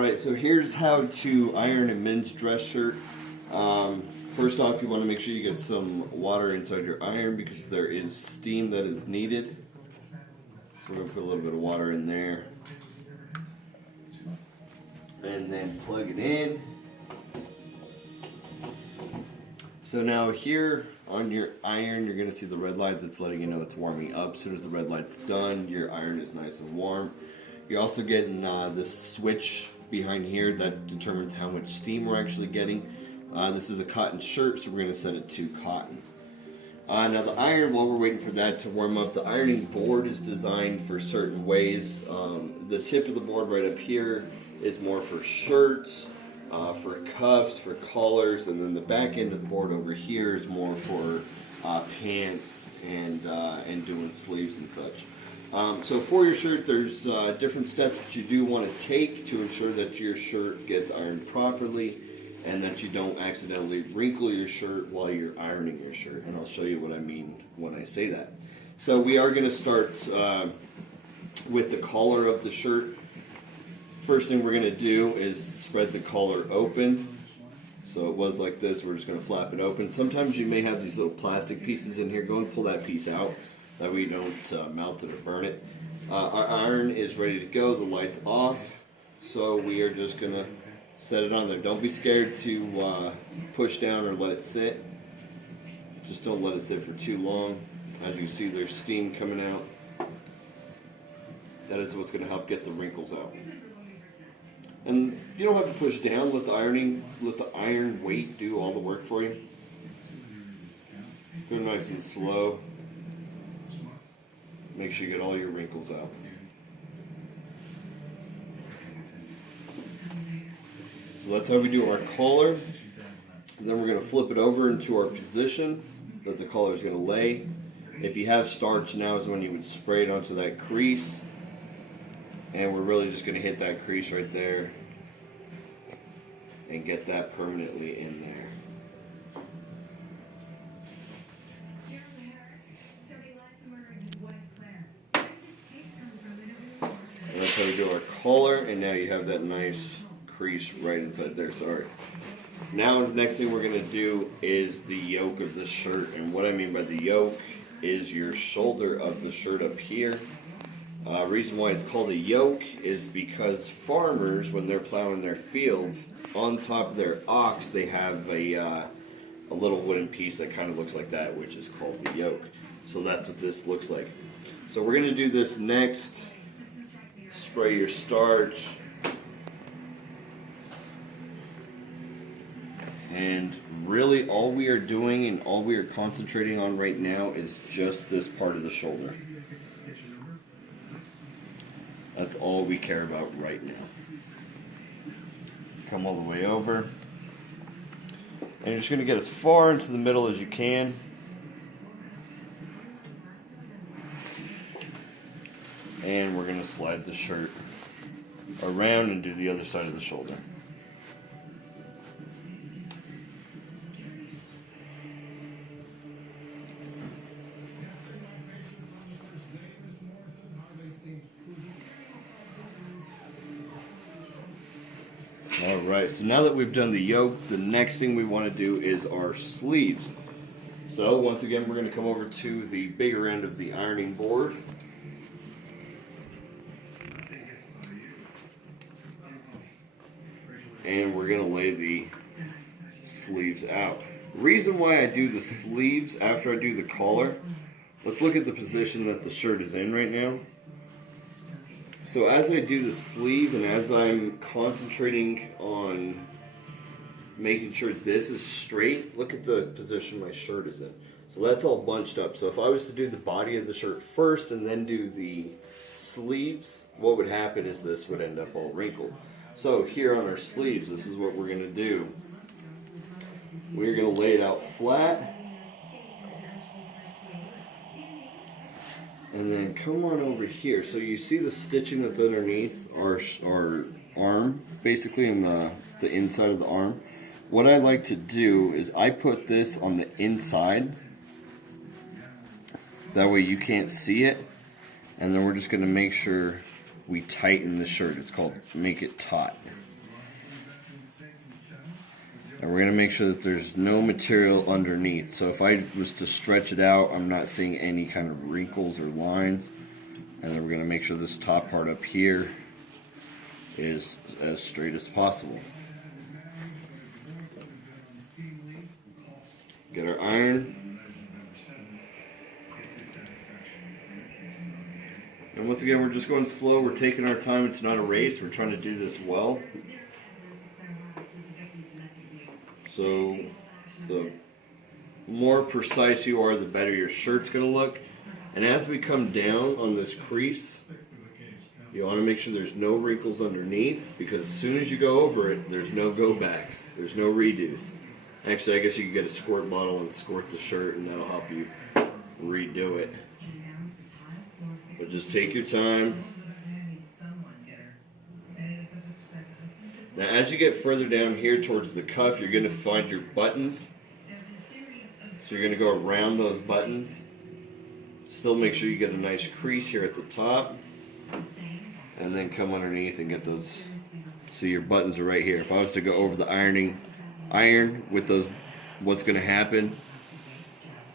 Alright, so here's how to iron a men's dress shirt. First off, you want to make sure you get some water inside your iron because there is steam that is needed. So we're going to put a little bit of water in there. And then plug it in. So now here on your iron, you're going to see the red light that's letting you know it's warming up. As soon as the red light's done, your iron is nice and warm. You're also getting this switch behind here that determines how much steam we're actually getting. This is a cotton shirt, so we're going to set it to cotton. Now the iron, while we're waiting for that to warm up, the ironing board is designed for certain ways. The tip of the board right up here is more for shirts, for cuffs, for collars, and then the back end of the board over here is more for pants and doing sleeves and such. So for your shirt, there's different steps that you do want to take to ensure that your shirt gets ironed properly and that you don't accidentally wrinkle your shirt while you're ironing your shirt. And I'll show you what I mean when I say that. So we are going to start with the collar of the shirt. First thing we're going to do is spread the collar open. So it was like this. We're just going to flap it open. Sometimes you may have these little plastic pieces in here. Go and pull that piece out. That way you don't melt it or burn it. Our iron is ready to go. The light's off. So we are just going to set it on there. Don't be scared to push down or let it sit. Just don't let it sit for too long. As you see, there's steam coming out. That is what's going to help get the wrinkles out. And you don't have to push down. Let the iron weight do all the work for you. Go nice and slow. Make sure you get all your wrinkles out. So that's how we do our collar. And then we're going to flip it over into our position that the collar is going to lay. If you have starch, now is when you would spray it onto that crease. And we're really just going to hit that crease right there and get that permanently in there. And that's how we do our collar, and now you have that nice crease right inside there. Sorry. Now, next thing we're going to do is the yoke of the shirt. And what I mean by the yoke is your shoulder of the shirt up here. Reason why it's called a yoke is because farmers, when they're plowing their fields, on top of their ox, they have a little wooden piece that kind of looks like that, which is called the yoke. So that's what this looks like. So we're going to do this next. Spray your starch. And really all we are doing and all we are concentrating on right now is just this part of the shoulder. That's all we care about right now. Come all the way over. And you're just going to get as far into the middle as you can. And we're going to slide the shirt around and do the other side of the shoulder. Alright, so now that we've done the yoke, the next thing we want to do is our sleeves. So once again, we're going to come over to the bigger end of the ironing board. And we're going to lay the sleeves out. The reason why I do the sleeves after I do the collar, let's look at the position that the shirt is in right now. So as I do the sleeve and as I'm concentrating on making sure this is straight, look at the position my shirt is in. So that's all bunched up. So if I was to do the body of the shirt first and then do the sleeves, what would happen is this would end up all wrinkled. So here on our sleeves, this is what we're going to do. We're going to lay it out flat. And then come on over here. So you see the stitching that's underneath our arm, basically in the inside of the arm. What I like to do is I put this on the inside. That way you can't see it. And then we're just going to make sure we tighten the shirt. It's called make it taut. And we're going to make sure that there's no material underneath. So if I was to stretch it out, I'm not seeing any kind of wrinkles or lines. And then we're going to make sure this top part up here is as straight as possible. Get our iron. And once again, we're just going slow. We're taking our time. It's not a race. We're trying to do this well. So the more precise you are, the better your shirt's going to look. And as we come down on this crease, you want to make sure there's no wrinkles underneath, because as soon as you go over it, there's no go backs. There's no redos. Actually, I guess you could get a squirt bottle and squirt the shirt, and that'll help you redo it. But just take your time. Now, as you get further down here towards the cuff, you're going to find your buttons. So you're going to go around those buttons. Still make sure you get a nice crease here at the top. And then come underneath and get those. So your buttons are right here. If I was to go over the iron with those, what's going to happen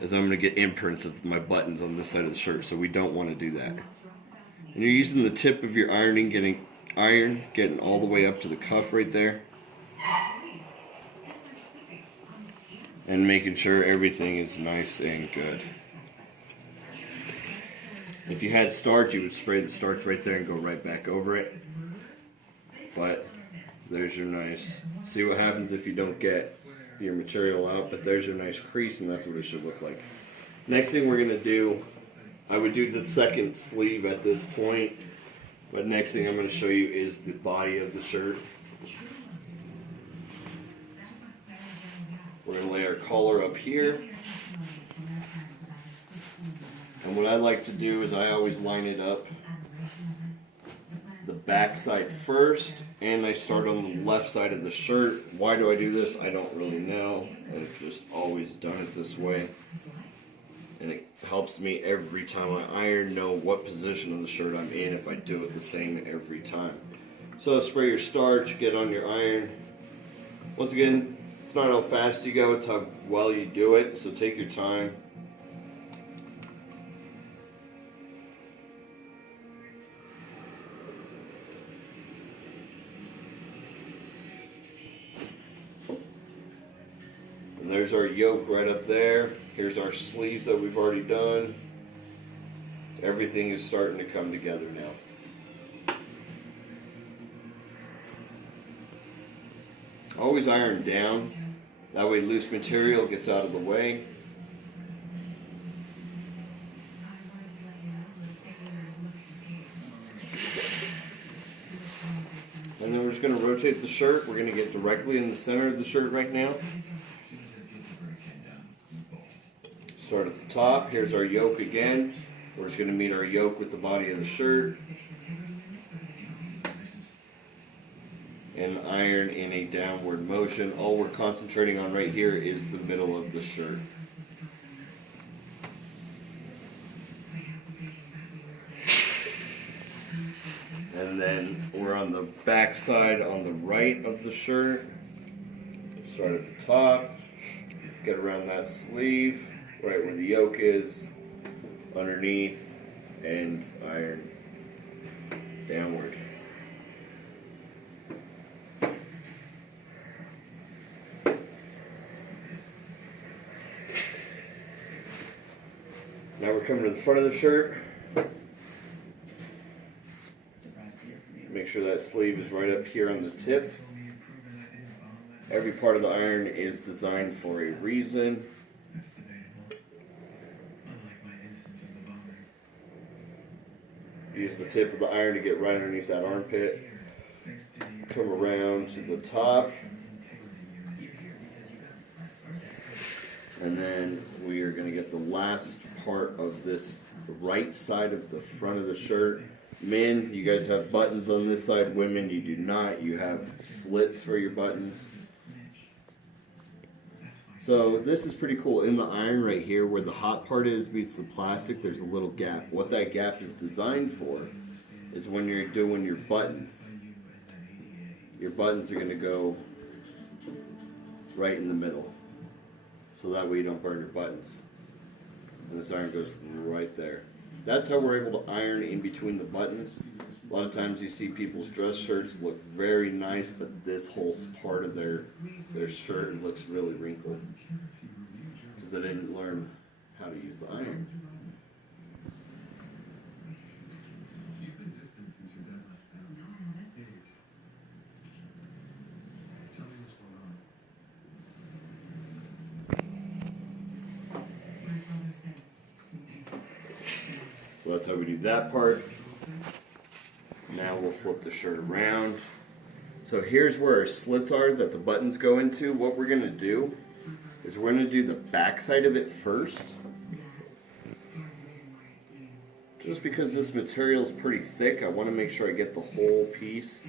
is I'm going to get imprints of my buttons on this side of the shirt. So we don't want to do that. And you're using the tip of your ironing, getting all the way up to the cuff right there. And making sure everything is nice and good. If you had starch, you would spray the starch right there and go right back over it. But there's your nice. See what happens if you don't get your material out, but there's your nice crease, and that's what it should look like. Next thing we're going to do, I would do the second sleeve at this point, but next thing I'm going to show you is the body of the shirt. We're going to lay our collar up here. And what I like to do is I always line it up the back side first, and I start on the left side of the shirt. Why do I do this? I don't really know. I've just always done it this way. And it helps me every time I iron know what position of the shirt I'm in if I do it the same every time. So spray your starch, get on your iron. Once again, it's not how fast you go, it's how well you do it. So take your time. And there's our yoke right up there. Here's our sleeves that we've already done. Everything is starting to come together now. Always iron down. That way loose material gets out of the way. And then we're just going to rotate the shirt. We're going to get directly in the center of the shirt right now. Start at the top. Here's our yoke again. We're just going to meet our yoke with the body of the shirt. And iron in a downward motion. All we're concentrating on right here is the middle of the shirt. And then we're on the back side on the right of the shirt. Start at the top. Get around that sleeve, right where the yoke is, underneath, and iron downward. Now we're coming to the front of the shirt. Make sure that sleeve is right up here on the tip. Every part of the iron is designed for a reason. Use the tip of the iron to get right underneath that armpit. Come around to the top. And then we are going to get the last part of this right side of the front of the shirt. Men, you guys have buttons on this side. Women, you do not. You have slits for your buttons. So this is pretty cool. In the iron right here, where the hot part is meets the plastic, there's a little gap. What that gap is designed for is when you're doing your buttons. Your buttons are going to go right in the middle. So that way you don't burn your buttons. And this iron goes right there. That's how we're able to iron in between the buttons. A lot of times you see people's dress shirts look very nice, but this whole part of their shirt looks really wrinkled because they didn't learn how to use the iron. You've been distant since your dad left town. No, I haven't. Yes. Tell me what's going on. My father said something. So that's how we do that part. Now we'll flip the shirt around. So here's where our slits are that the buttons go into. What we're going to do is we're going to do the back side of it first. That part of the reason why you Just because this material is pretty thick, I want to make sure I get the whole piece.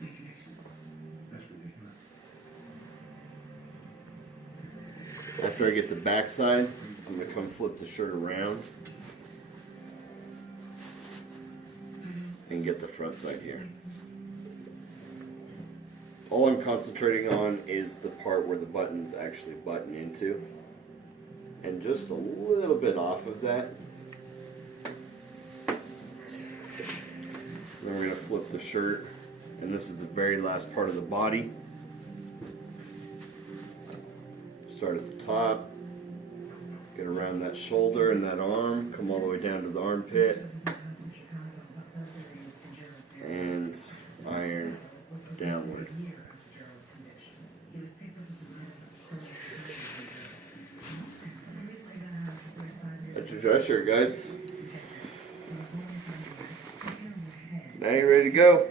My connection. That's ridiculous. After I get the back side, I'm going to come flip the shirt around and get the front side here. All I'm concentrating on is the part where the buttons actually button into, and just a little bit off of that. Then we're going to flip the shirt, and this is the very last part of the body. Start at the top, get around that shoulder and that arm, come all the way down to the armpit, and iron downward. That's your dress shirt, guys. Now you're ready to go.